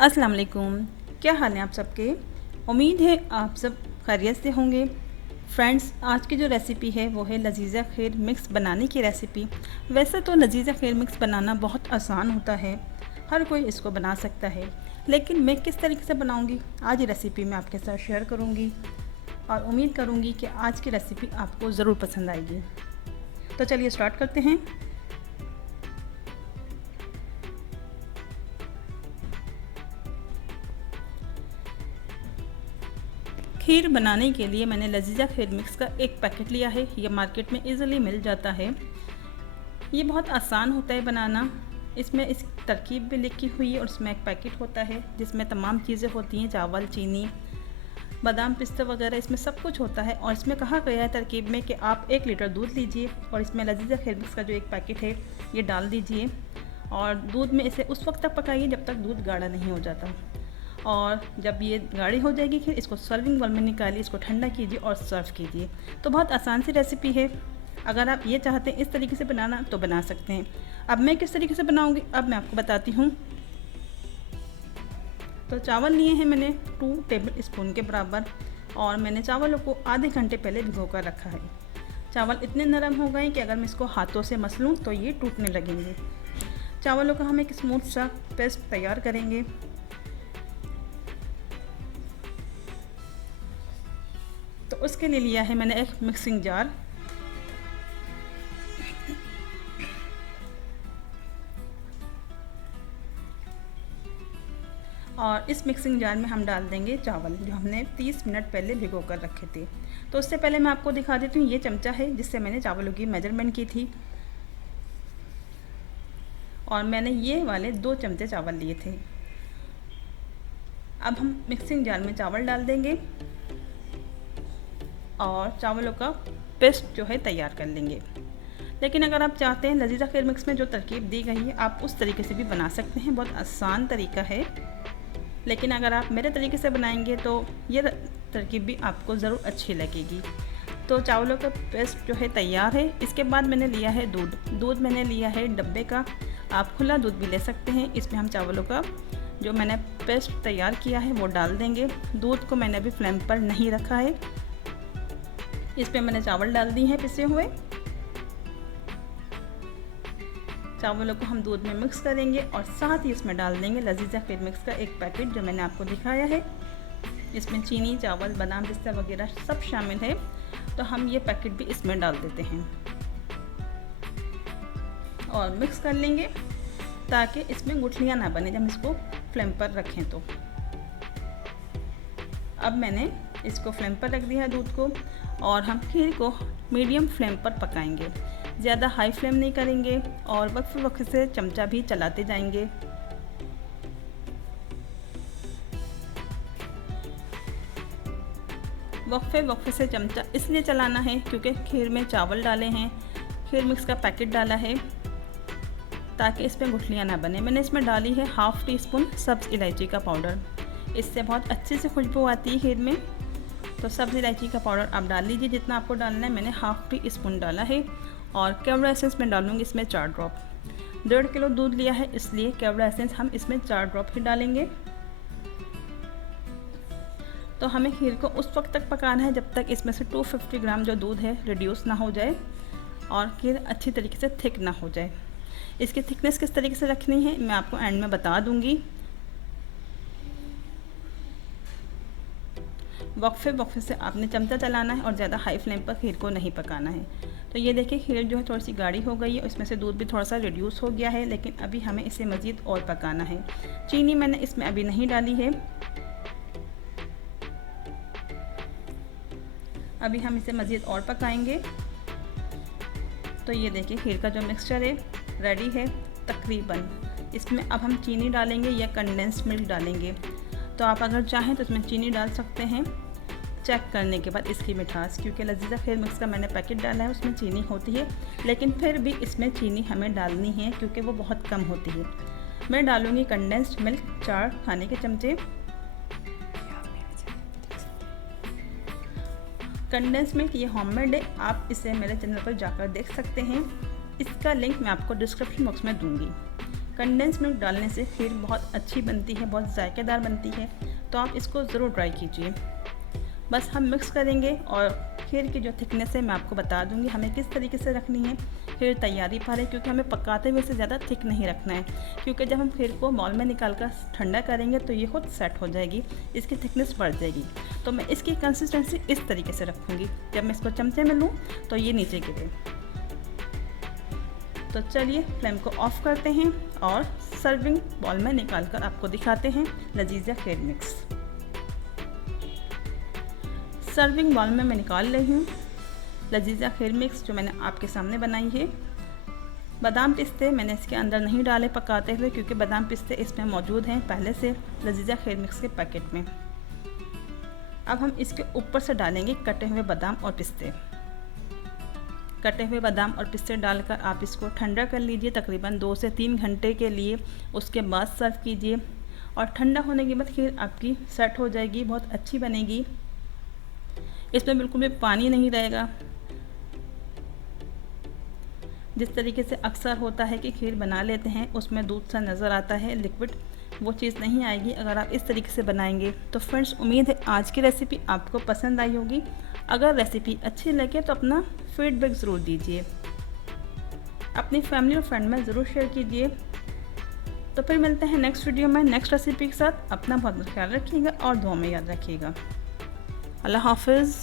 अस्सलाम वालेकुम। क्या हाल है आप सबके। उम्मीद है आप सब खैरियत से होंगे। फ्रेंड्स, आज की जो रेसिपी है वो है लजीज़ा खीर मिक्स बनाने की रेसिपी। वैसे तो लजीज़ा खीर मिक्स बनाना बहुत आसान होता है, हर कोई इसको बना सकता है, लेकिन मैं किस तरीके से बनाऊंगी आज ये रेसिपी मैं आपके साथ शेयर करूंगी और उम्मीद करूंगी कि आज की रेसिपी आपको ज़रूर पसंद आएगी। तो चलिए स्टार्ट करते हैं। खीर बनाने के लिए मैंने लजीजा खीर मिक्स का एक पैकेट लिया है। ये मार्केट में इजीली मिल जाता है। ये बहुत आसान होता है बनाना। इसमें इस तरकीब भी लिखी हुई है और इसमें एक पैकेट होता है जिसमें तमाम चीज़ें होती हैं, चावल, चीनी, बादाम, पिस्ता वगैरह, इसमें सब कुछ होता है। और इसमें कहा गया है तरकीब में कि आप 1 लीटर दूध लीजिए और इसमें लजीजा खीर मिक्स का जो एक पैकेट है ये डाल दीजिए और दूध में इसे उस वक्त तक पकाइए जब तक दूध गाढ़ा नहीं हो जाता। और जब ये गाढ़ी हो जाएगी फिर इसको सर्विंग बाउल में निकालिए, इसको ठंडा कीजिए और सर्व कीजिए। तो बहुत आसान सी रेसिपी है। अगर आप ये चाहते हैं इस तरीके से बनाना तो बना सकते हैं। अब मैं किस तरीके से बनाऊंगी अब मैं आपको बताती हूँ। तो चावल लिए हैं मैंने 2 टेबल स्पून के बराबर और मैंने चावलों को आधे घंटे पहले भिगो कर रखा है। चावल इतने नरम हो गए कि अगर मैं इसको हाथों से मस लूँ तो ये टूटने लगेंगे। चावलों का हम एक स्मूथ सा पेस्ट तैयार करेंगे। तो उसके लिए लिया है मैंने एक मिक्सिंग जार। और इस मिक्सिंग जार में हम डाल देंगे चावल जो हमने 30 मिनट पहले भिगो कर रखे थे। तो उससे पहले मैं आपको दिखा देती हूँ, ये चमचा है जिससे मैंने चावलों की मेजरमेंट की थी और मैंने ये वाले 2 चमचे चावल लिए थे। अब हम मिक्सिंग जार में चावल डाल देंगे और चावलों का पेस्ट जो है तैयार कर लेंगे। लेकिन अगर आप चाहते हैं लजीजा खीर मिक्स में जो तरकीब दी गई है आप उस तरीके से भी बना सकते हैं, बहुत आसान तरीका है। लेकिन अगर आप मेरे तरीके से बनाएंगे तो ये तरकीब भी आपको ज़रूर अच्छी लगेगी। तो चावलों का पेस्ट जो है तैयार है। इसके बाद मैंने लिया है दूध मैंने लिया है डब्बे का, आप खुला दूध भी ले सकते हैं। इसमें हम चावलों का जो मैंने पेस्ट तैयार किया है वो डाल देंगे। दूध को मैंने अभी फ्लेम पर नहीं रखा है। इस पर मैंने चावल डाल दिए हैं पिसे हुए। चावलों को हम दूध में मिक्स करेंगे और साथ ही इसमें डाल देंगे लजीजा खीर मिक्स का एक पैकेट जो मैंने आपको दिखाया है। इसमें चीनी, चावल, बादाम, पिस्ता वगैरह सब शामिल है। तो हम ये पैकेट भी इसमें डाल देते हैं और मिक्स कर लेंगे ताकि इसमें गुठलियाँ ना बने जब इसको फ्लेम पर रखें तो। अब मैंने इसको फ्लेम पर रख दिया है दूध को और हम खीर को मीडियम फ्लेम पर पकाएंगे, ज़्यादा हाई फ्लेम नहीं करेंगे और वक्त से चमचा भी चलाते जाएंगे। वक्फे से चमचा इसलिए चलाना है क्योंकि खीर में चावल डाले हैं, खीर मिक्स का पैकेट डाला है ताकि इसमें गुठलियाँ ना बने। मैंने इसमें डाली है 1/2 टीस्पून सब्ज़ इलायची का पाउडर। इससे बहुत अच्छी से खुशबू आती है खीर में। तो सब्ज़ इलायची का पाउडर आप डाल लीजिए जितना आपको डालना है। मैंने 1/2 टीस्पून डाला है और केवड़ा एसेंस में डालूंगी इसमें 4 ड्रॉप। 1.5 किलो दूध लिया है इसलिए केवड़ा एसेंस हम इसमें 4 ड्रॉप ही डालेंगे। तो हमें खीर को उस वक्त तक पकाना है जब तक इसमें से 250 ग्राम जो दूध है रिड्यूस ना हो जाए और खीर अच्छी तरीके से थिक ना हो जाए। इसकी थिकनेस किस तरीके से रखनी है मैं आपको एंड में बता दूंगी। वक्फे से आपने चमचा चलाना है और ज़्यादा हाई फ्लेम पर खीर को नहीं पकाना है। तो ये देखिए खीर जो है थोड़ी सी गाढ़ी हो गई है, इसमें से दूध भी थोड़ा सा रिड्यूस हो गया है, लेकिन अभी हमें इसे मज़ीद और पकाना है। चीनी मैंने इसमें अभी नहीं डाली है। अभी हम इसे मज़ीद और पकाएंगे। तो ये देखिए खीर का जो मिक्सचर है रेडी है तकरीबन। इसमें अब हम चीनी डालेंगे या कंडेंस्ड मिल्क डालेंगे। तो आप अगर चाहें तो इसमें चीनी डाल सकते हैं चेक करने के बाद इसकी मिठास, क्योंकि लजीजा खीर मिक्स का मैंने पैकेट डाला है उसमें चीनी होती है, लेकिन फिर भी इसमें चीनी हमें डालनी है क्योंकि वो बहुत कम होती है। मैं डालूँगी कंडेंस्ड मिल्क 4 खाने के चमचे। कंडेंस्ड मिल्क ये होममेड है, आप इसे मेरे चैनल पर जाकर देख सकते हैं। इसका लिंक मैं आपको डिस्क्रिप्शन बॉक्स में दूंगी। कंडेंस मिल्क डालने से खीर बहुत अच्छी बनती है, बहुत जायकेदार बनती है, तो आप इसको ज़रूर ट्राई कीजिए। बस हम मिक्स करेंगे और खीर की जो थिकनेस है मैं आपको बता दूंगी हमें किस तरीके से रखनी है खीर तैयारी पर है, क्योंकि हमें पकाते हुए से ज़्यादा थिक नहीं रखना है, क्योंकि जब हम खीर को बाउल में निकाल कर ठंडा करेंगे तो ये खुद सेट हो जाएगी, इसकी थिकनेस बढ़ जाएगी। तो मैं इसकी कंसिस्टेंसी इस तरीके से रखूँगी, जब मैं इसको चमचे में लूँ तो ये नीचे गिरे। तो चलिए फ्लेम को ऑफ करते हैं और सर्विंग बाउल में निकाल कर आपको दिखाते हैं लजीजा खीर मिक्स। सर्विंग बाउल में मैं निकाल रही हूँ लजीजा खीर मिक्स जो मैंने आपके सामने बनाई है। बादाम पिस्ते मैंने इसके अंदर नहीं डाले पकाते हुए, क्योंकि बादाम पिस्ते इसमें मौजूद हैं पहले से लजीजा खीर मिक्स के पैकेट में। अब हम इसके ऊपर से डालेंगे कटे हुए बादाम और पिस्ते। कटे हुए बादाम और पिस्ते डालकर आप इसको ठंडा कर लीजिए तकरीबन 2 से 3 घंटे के लिए। उसके बाद सर्व कीजिए और ठंडा होने के बाद खीर आपकी सेट हो जाएगी, बहुत अच्छी बनेगी। इसमें बिल्कुल भी पानी नहीं रहेगा। जिस तरीके से अक्सर होता है कि खीर बना लेते हैं उसमें दूध सा नज़र आता है लिक्विड, वो चीज़ नहीं आएगी अगर आप इस तरीके से बनाएंगे। तो फ्रेंड्स, उम्मीद है आज की रेसिपी आपको पसंद आई होगी। अगर रेसिपी अच्छी लगे तो अपना फीडबैक ज़रूर दीजिए, अपनी फैमिली और फ्रेंड में ज़रूर शेयर कीजिए। तो फिर मिलते हैं नेक्स्ट वीडियो में नेक्स्ट रेसिपी के साथ। अपना बहुत ख्याल रखिएगा और दुआ में याद रखिएगा। अल्लाह हाफिज़।